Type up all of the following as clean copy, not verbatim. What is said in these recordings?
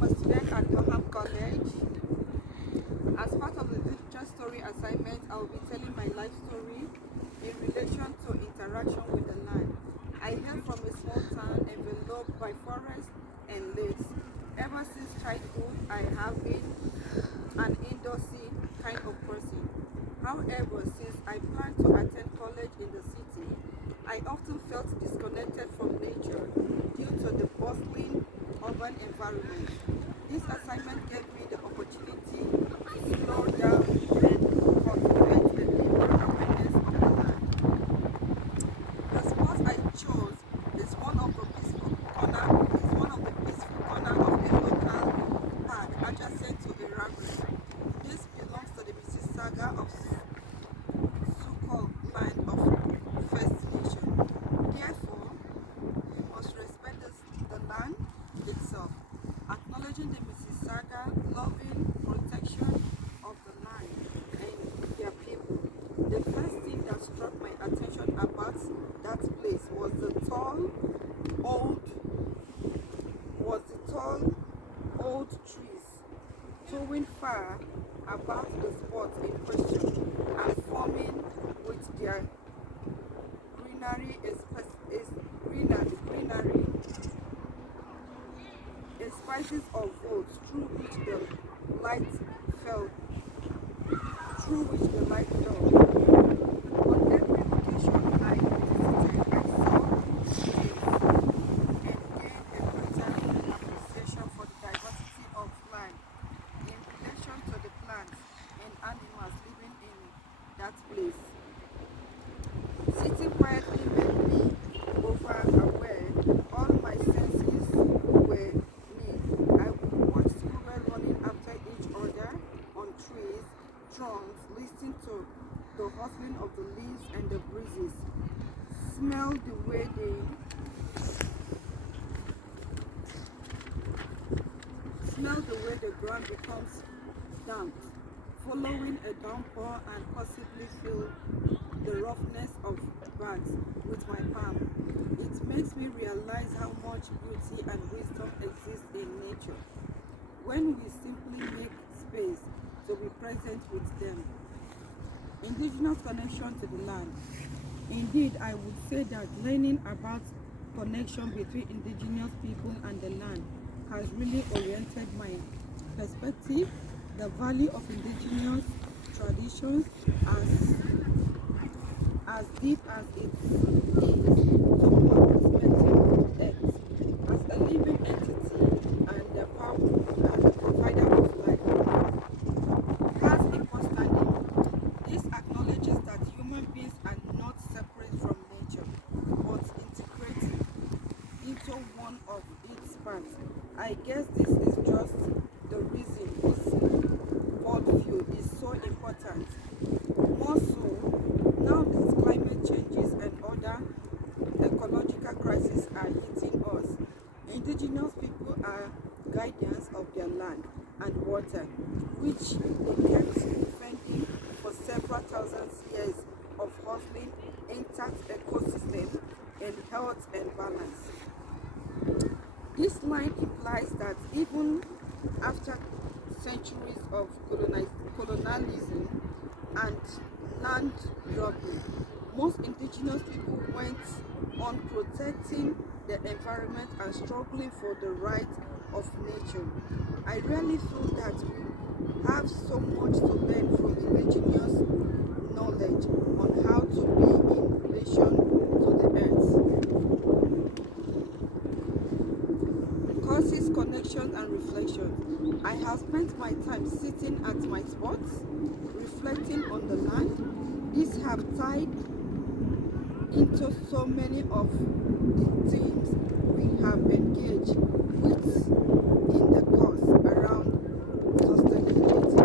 I'm a student at Durham College. As part of the literature story assignment, I will be telling my life story in relation to interaction with the land. I hail from a small town enveloped by forests and lakes. Ever since childhood, I have been an indoorsy kind of person. However, since I plan to attend college in the city, I often felt disconnected from nature due to the bustling urban environment. This assignment gave me the opportunity to slow down and cultivate a deeper awareness of the land. The spot I chose is one of the peaceful corner of a local park adjacent to a river. This belongs to the Mississauga of so-called line of First Nation. Therefore, we must respect the land itself, acknowledging the Mississauga loving protection of the land and their people. The first thing that struck my attention about that place old was the tall old trees towing far about the spot in question and forming with their greenery a spices of volts light fell through which the light fell. On every occasion I visited, I saw trees and gained a better appreciation for the diversity of life in relation to the plants and animals living in that place. Sitting quietly made me over-aware. All my senses were me. I would watch squirrels running after each other on trees, trunks, listening to the rustling of the leaves and the breezes. Smell the way the ground becomes damp, following a downpour, and possibly feel the roughness of barks with my palm. It makes me realize how much beauty and wisdom exists in nature when we simply make space to be present with them. Indigenous connection to the land. Indeed, I would say that learning about connection between indigenous people and the land has really oriented my perspective. The value of indigenous traditions as deep as it is to one respecting Earth as a living entity and the provider of life. As a postanding, this acknowledges that human beings are not separate from nature, but integrated into one of its parts. I guess this is just the reason this worldview is so important. More so, now that climate changes and other ecological crises are hitting us, indigenous people are guardians of their land and water, which they kept defending for several thousand years of hustling intact ecosystem and health and balance. This line implies that even after centuries of colonialism and land grabbing, most indigenous people went on protecting the environment and struggling for the rights of nature. I really feel that we have so much to learn from indigenous knowledge on how to be in relation to the earth. Causes, connections, and reflections. I have spent my time sitting at my spots, reflecting on the land. These have tied into so many of the themes we have engaged with in the course around sustainability,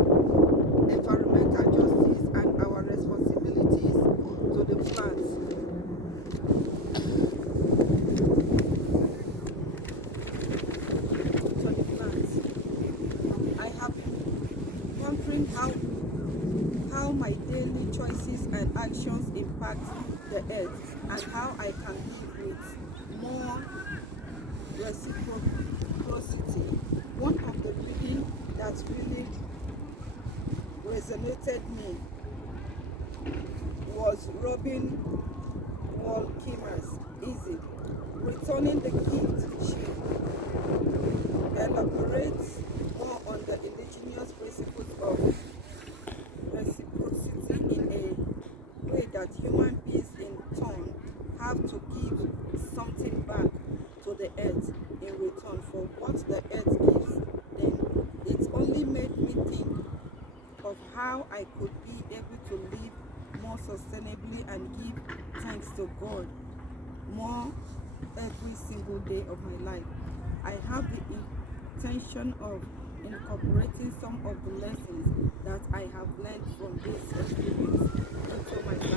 environmental justice, and our responsibilities to the plants. I have been wondering how my daily choices and actions impact the earth and how I can live with more reciprocity. One of fascinated me was Robin Wall Kimmer's Easy, returning the gift. She elaborates more on the indigenous principles of reciprocity in a way that human beings in turn have to give something back to the earth in return for what the earth gives them. It only made me think of how I could be able to live more sustainably and give thanks to God more every single day of my life. I have the intention of incorporating some of the lessons